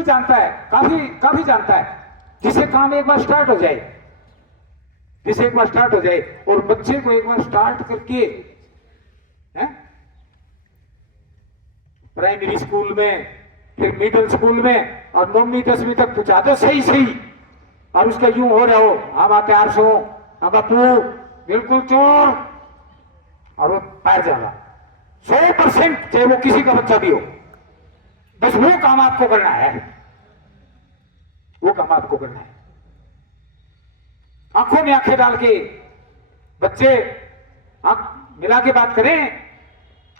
भी जानता है, काफी काफी जानता है। जिसे काम एक बार स्टार्ट हो जाए, जिसे एक बार स्टार्ट हो जाए, और बच्चे को एक बार स्टार्ट करके प्राइमरी स्कूल में, फिर मिडिल स्कूल में, और 9वीं 10वीं तक पहुंचा दो सही सही, और उसका यूं हो रहा हो, हम तैयार सो, हम बापू बिल्कुल चोर, और वो पैर जाएगा 100%, चाहे वो किसी का बच्चा भी हो। बस वो काम आपको करना है, वो काम आपको करना है। आंखों में आंखें डाल के बच्चे आंख मिला के बात करें,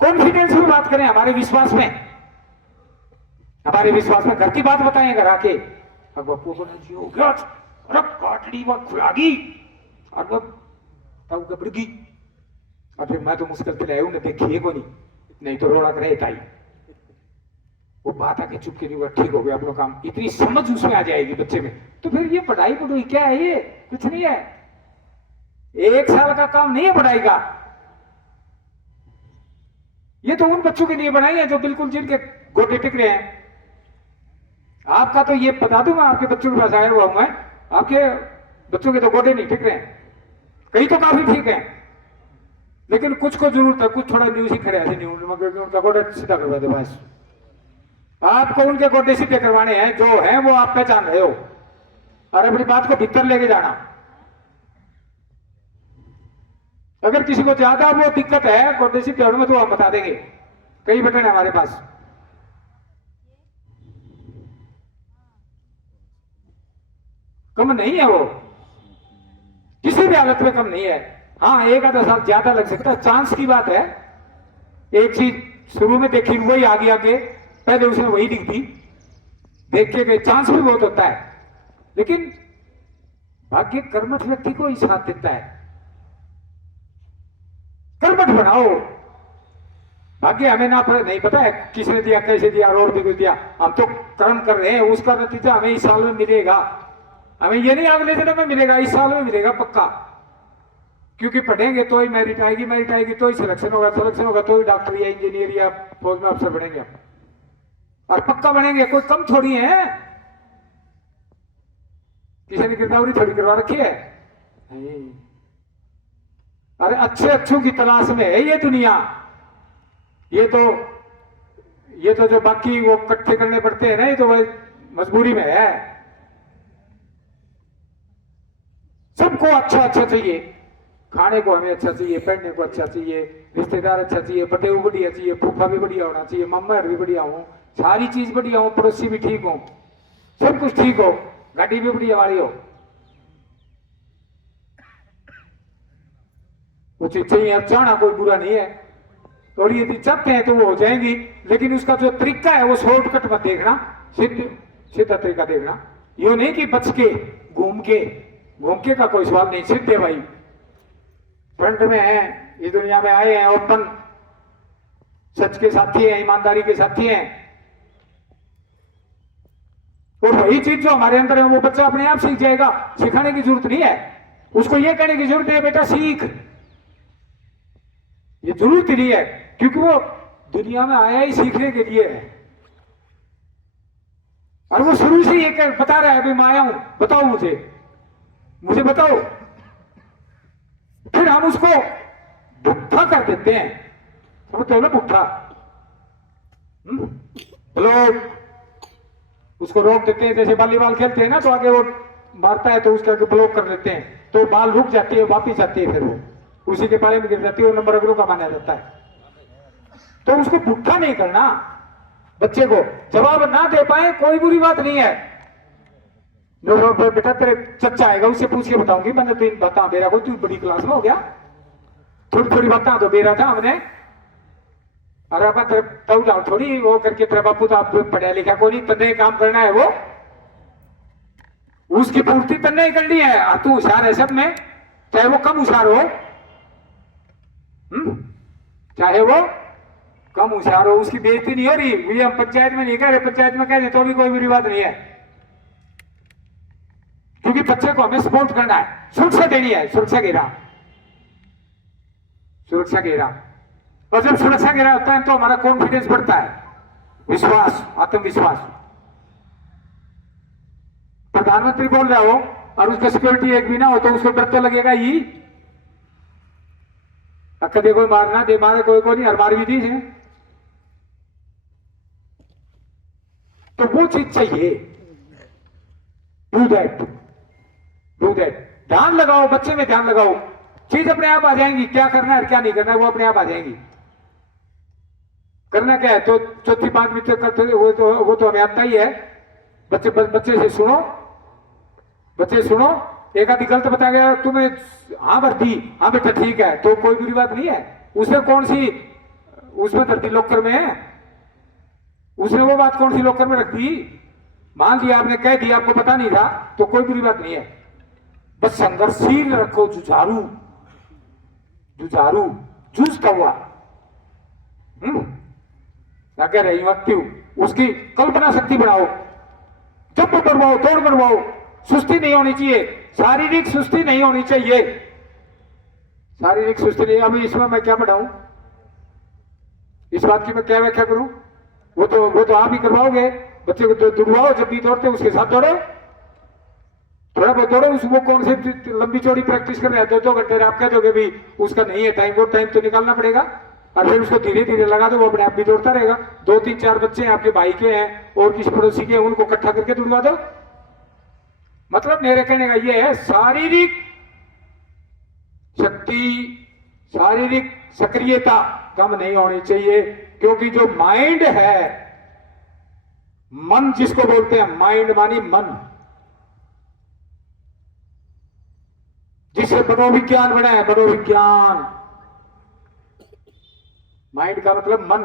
कॉन्फिडेंस में बात करें, हमारे विश्वास में, हमारे विश्वास में घर की बात बताएं घर आके। अब बापू को नहीं हो गया, अरे काटड़ी वो खुलागी, और वो तब गबड़गी, और फिर मैं तो मुश्किल से लाया उन्हें देखिए को नहीं तो रोड़ा करे ताई। वो बात आके चुप के नहीं हुआ, ठीक हो गया अपना काम, इतनी समझ उसमें आ जाएगी बच्चे में। तो फिर ये पढ़ाई पढ़ाई क्या है, ये कुछ नहीं है, 1 साल का काम नहीं है पढ़ाई का। ये तो उन बच्चों के लिए बनाई है जो बिल्कुल जिनके गोटे टिक रहे हैं। आपका तो ये बता दूं मैं, आपके बच्चों के पास आया हुआ हूं मैं, आपके बच्चों के तो गोटे नहीं टिक रहे हैं, कई तो काफी ठीक है, लेकिन कुछ को जरूरत है, कुछ थोड़ा न्यूज ही खड़े ऐसे नहीं, उनका गोटे सीधा करवा दे बस। आपको उनके गोटे सीधे करवाने हैं, जो है वो आप पहचान रहे हो, और अपनी बात को भीतर लेके जाना। अगर किसी को ज्यादा वो दिक्कत है गोटे सीधे होने में, तो हम बता देंगे, कई बटन है हमारे पास। कम नहीं है वो, किसी भी हालत में कम नहीं है। हाँ, 1 आधा साल ज्यादा लग सकता है, चांस की बात है। एक चीज शुरू में देखी वही आगे आगे, पहले उसमें वही दिखती, देख के चांस भी बहुत होता है, लेकिन भाग्य कर्मठ व्यक्ति को ही साथ देता है। कर्मठ बनाओ, भाग्य हमें ना नहीं पता है किसने दिया, कैसे दिया, और भी कुछ दिया, हम तो कर्म कर रहे हैं, उसका नतीजा हमें इस साल में मिलेगा। हमें ये नहीं अगले दिन में मिलेगा, इस साल में मिलेगा पक्का, क्योंकि पढ़ेंगे तो ही मेरिट आएगी, मेरिट आएगी तो ही सिलेक्शन होगा, सिलेक्शन होगा तो ही डॉक्टर या इंजीनियर या फौज में अफसर बनेंगे हम, और पक्का बनेंगे। कोई कम थोड़ी है, किसी ने गिरदावरी थोड़ी करवा रखी है। अरे अच्छे अच्छों की तलाश में है ये दुनिया। ये तो जो बाकी वो इकट्ठे करने पड़ते हैं ना, ये तो वह मजबूरी में है। सबको अच्छा अच्छा चाहिए, खाने को हमें अच्छा चाहिए, पहनने को अच्छा चाहिए, रिश्तेदार अच्छा चाहिए, बटे वो बढ़िया चाहिए, फूफा भी बढ़िया होना चाहिए, मम्मा भी बढ़िया हो, सारी चीज बढ़िया हो, पड़ोसी भी ठीक हो, सब कुछ ठीक हो, गाड़ी भी बढ़िया वाली हो। कुछ चाहिए, अचाना कोई बुरा नहीं है, और यदि चाहते हैं तो वो हो जाएंगी, लेकिन उसका जो तरीका है वो शॉर्टकट मत देखना, सीधा तरीका देखना। यो नहीं कि बच के घूम के का कोई सवाल नहीं, सीधे भाई फ्रंट में है, इस दुनिया में आए हैं, ओपन सच के साथी हैं, ईमानदारी के साथी हैं, और वही चीज जो हमारे अंदर है वो बच्चा अपने आप सीख जाएगा। सिखाने की जरूरत नहीं है, उसको ये कहने की जरूरत है बेटा सीख, ये जरूरत नहीं है, क्योंकि वो दुनिया में आया ही सीखने के लिए है, और वो शुरू से ये बता रहा है अभी मैं आया हूं, बताओ मुझे बताओ। फिर हम उसको भुट्टा कर देते हैं, समझते हो ना, भुट्टा। लोग उसको रोक देते हैं, जैसे वॉलीबॉल खेलते हैं ना, तो आगे वो मारता है तो उसके आगे ब्लॉक कर देते हैं, तो बाल रुक जाती है, वापिस आती है, फिर वो उसी के पाले में गिर जाती है, वो नंबर अगलों का माना जाता है। तो उसको भुट्टा नहीं करना, बच्चे को जवाब ना दे पाए कोई बुरी बात नहीं है। बेटा तेरे चच्चा आएगा, उससे पूछ के बताऊंगी, मैंने तो बता बेरा को, तू बड़ी क्लास में हो गया, थोड़ी थोड़ी बता दो बेरा था हमने, अरे आप तो जाओ थोड़ी वो करके, तेरा बापू तो आप पढ़ा लिखा को नहीं, तन्ने काम करना है, वो उसकी पूर्ति तन्ने ही करनी है, तू होशियार है सब में, चाहे वो कम होशियार हो, चाहे वो कम होशियार हो, उसकी बेइज्जती नहीं हो रही। ये हम पंचायत में नहीं कह रहे, पंचायत में कह रहे तो भी कोई बुरी बात नहीं है, क्योंकि बच्चे को हमें सपोर्ट करना है, सुरक्षा देनी है, सुरक्षा घेरा। और जब सुरक्षा घेरा होता है तो हमारा कॉन्फिडेंस बढ़ता है, विश्वास, आत्मविश्वास। प्रधानमंत्री बोल रहा हो और उसका सिक्योरिटी एक भी ना हो तो उसको डर तो लगेगा ही। कदे कोई मारना दे मारे कोई को नहीं, हर मार भी दी है। तो वो चीज चाहिए। Do that, do that. ध्यान लगाओ, बच्चे में ध्यान लगाओ, चीज अपने आप आ जाएंगी। क्या करना है और क्या नहीं करना है वो अपने आप आ जाएंगी। करना क्या है तो चौथी पांचवी तक करते वो तो हमें आता ही है। बच्चे से सुनो, बच्चे सुनो। एक आधी गलत बता गया तुम्हें, हाँ भर्ती, हाँ बेटा ठीक है, तो कोई बुरी बात नहीं है। उसने कौन सी, उसमें धरती लॉकर में है, उसने वो बात कौन सी लॉकर में रख दी। मान लिया आपने कह दिया, आपको पता नहीं था, तो कोई बुरी बात नहीं है। बस संघर्षशील रखो, जुझारू, जुझारू, जूझता हुआ। क्या कह रहे एक्टिव, उसकी कल्पना शक्ति बढ़ाओ, जब बनवाओ, दौड़ बनवाओ। सुस्ती नहीं होनी चाहिए, शारीरिक सुस्ती नहीं होनी चाहिए, शारीरिक सुस्ती नहीं। अभी इसमें मैं क्या बढ़ाऊं, इस बात की मैं क्या व्याख्या करूं। वो तो आप ही करवाओगे। बच्चे को दौड़वाओ, जब भी दौड़ते उसके साथ दौड़ो, थोड़ा बहुत दौड़ो। वो कौन से लंबी चौड़ी प्रैक्टिस कर रहे हैं 2-2 घंटे, आप कह दोगे भी उसका नहीं है टाइम, वो टाइम तो निकालना पड़ेगा। और फिर उसको धीरे धीरे लगा दो, वो अपने आप भी दौड़ता रहेगा। 2-3-4 बच्चे आपके भाई के हैं और किसी पड़ोसी के हैं, उनको इकट्ठा करके दौड़वा दो। मतलब मेरे कहने का ये है, शारीरिक शक्ति, शारीरिक सक्रियता कम नहीं होनी चाहिए। क्योंकि जो माइंड है, मन जिसको बोलते हैं, माइंड मानी मन, जिससे मनोविज्ञान बना है, मनोविज्ञान, माइंड का मतलब मन।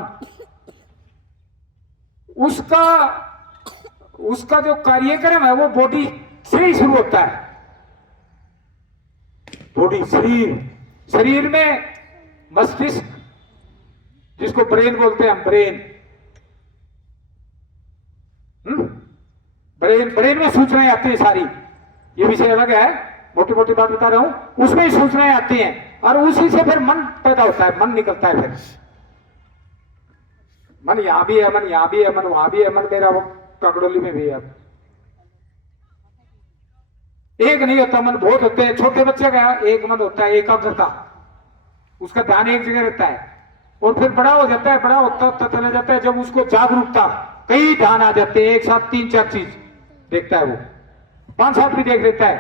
उसका जो कार्यक्रम है वो बॉडी से ही शुरू होता है। बॉडी, शरीर में मस्तिष्क, जिसको ब्रेन बोलते हैं हम, ब्रेन में सूचनाएं आती है सारी। ये विषय अलग है, मोटी मोटी बात बता रहा हूं। उसमें ही सूचनाएं आती हैं और उसी से फिर मन पैदा होता है, मन निकलता है। फिर मन यहां भी है, मन यहां भी है, मन वहां भी है, मन मेरा वो काकड़ोली में भी है। एक नहीं होता, मन बहुत होते हैं। छोटे बच्चे का एक मन होता है, एकाग्रता, उसका ध्यान एक जगह रहता है। और फिर बड़ा हो जाता है, बड़ा होता चला जाता है, जब उसको जागरूकता, कई ध्यान आ जाते हैं एक साथ, 3-4 चीज देखता है वो, 5-7 भी देख लेता है।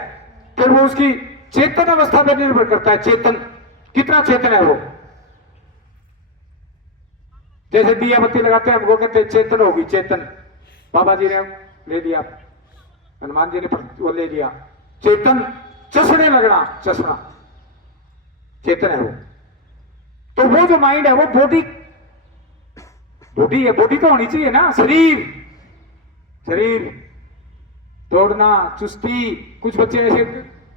फिर वो उसकी चेतन अवस्था पर निर्भर करता है, चेतन कितना चेतन है वो। जैसे दिया बत्ती लगाते हैं, हमको कहते हैं चेतन होगी, चेतन। बाबा जी ने ले लिया, हनुमान जी ने वो ले लिया, चेतन। चसने लगना, चसना, चेतन है वो। तो वो जो माइंड है वो बॉडी है, बॉडी तो होनी चाहिए ना, शरीर, दौड़ना, चुस्ती। कुछ बच्चे ऐसे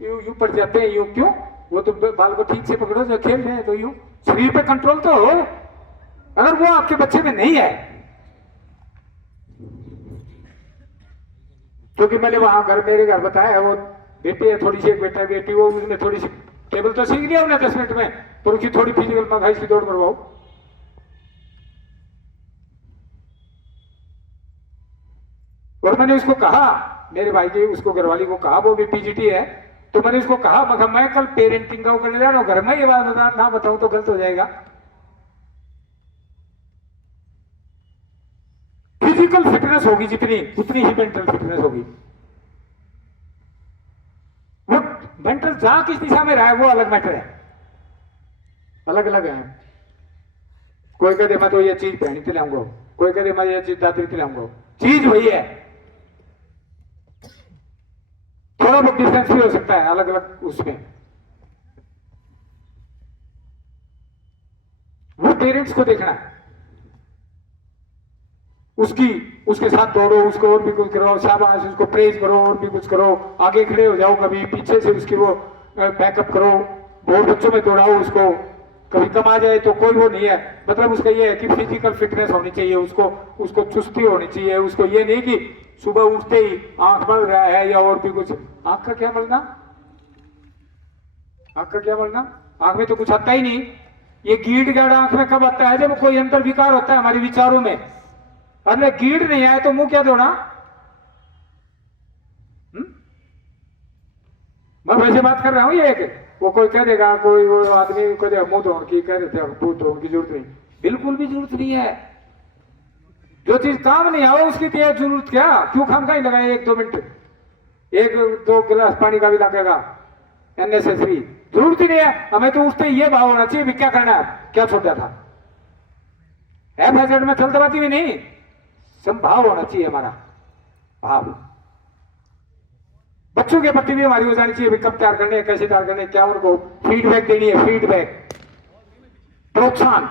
यूं पड़ जाते हैं, यूं क्यों, वो तो बाल को ठीक से पकड़ो, जो खेल रहे हैं तो यूं। शरीर पे कंट्रोल तो हो, अगर वो आपके बच्चे में नहीं है। क्योंकि मैंने वहां मेरे घर बताया, वो बेटी है थोड़ी सी, एक बेटा बेटी, वो उसने थोड़ी सी टेबल तो सीख लिया हमने 10 मिनट में, पर उसकी थोड़ी फिजिकल मगाई की दौड़ करवाओ। और मैंने उसको कहा, मेरे भाई की उसको घरवाली को कहा, वो भी पीजीटी है, तो मैंने उसको कहा मैं कल पेरेंटिंग का करने जा रहा हूं, घर में ये बात ना बताऊं तो गलत हो जाएगा। फिजिकल फिटनेस होगी जितनी, उतनी ही मेंटल फिटनेस होगी। वो मेंटल जहां किस दिशा में रहा है वो अलग मैटर है, अलग अलग है। कोई कहते मैं तो ये चीज पहनी तो लाऊंगा, कोई कहते मैं ये चीज दात्री तो लाऊंगा, चीज वही है, थोड़ा बहुत डिफरेंस भी हो सकता है अलग अलग उसमें। वो पेरेंट्स को देखना है, उसके साथ दौड़ो, उसको और भी कुछ करो, शाबाश, उसको प्रेज करो, और भी कुछ करो, आगे खड़े हो जाओ, कभी पीछे से उसकी वो बैकअप करो, बहुत बच्चों में दौड़ाओ उसको। कभी कम आ जाए तो कोई वो नहीं है, मतलब उसका ये है कि फिजिकल फिटनेस होनी चाहिए, उसको चुस्ती होनी चाहिए। उसको ये नहीं कि सुबह उठते ही आंख मल रहा है या और भी कुछ। आंख का क्या मलना, आंख का क्या मलना, आंख में तो कुछ आता ही नहीं। ये गीड़ गाड़ आंख में कब आता है, जब कोई अंतर विकार होता है हमारे विचारों में। अरे गीड़ नहीं आया तो मुंह क्या धोना, मैं वैसे बात कर रहा हूँ। ये एक वो कोई कह देगा, कोई वो आदमी कह देगा मुंह धोने की, कह देते हैं मुंह धोने की जरूरत नहीं। बिल्कुल भी जरूरत नहीं है। जो चीज काम नहीं आओ उसकी तो जरूरत क्या, क्यों खाम का ही लगाए 1-2 मिनट, 1-2 गिलास पानी का भी लगेगा अननेसेसरी, जरूरत ही नहीं है। हमें तो उठते ये भाव होना चाहिए भी क्या करना है, क्या छोटा था एफ हैजर्ड में थलतबाती भी नहीं, संभाव होना चाहिए हमारा भाव। बच्चों के प्रति भी हमारी हो जानी चाहिए, कब तैयार करने, कैसे तैयार करने, क्या उनको फीडबैक देनी है, फीडबैक, प्रोत्साहन।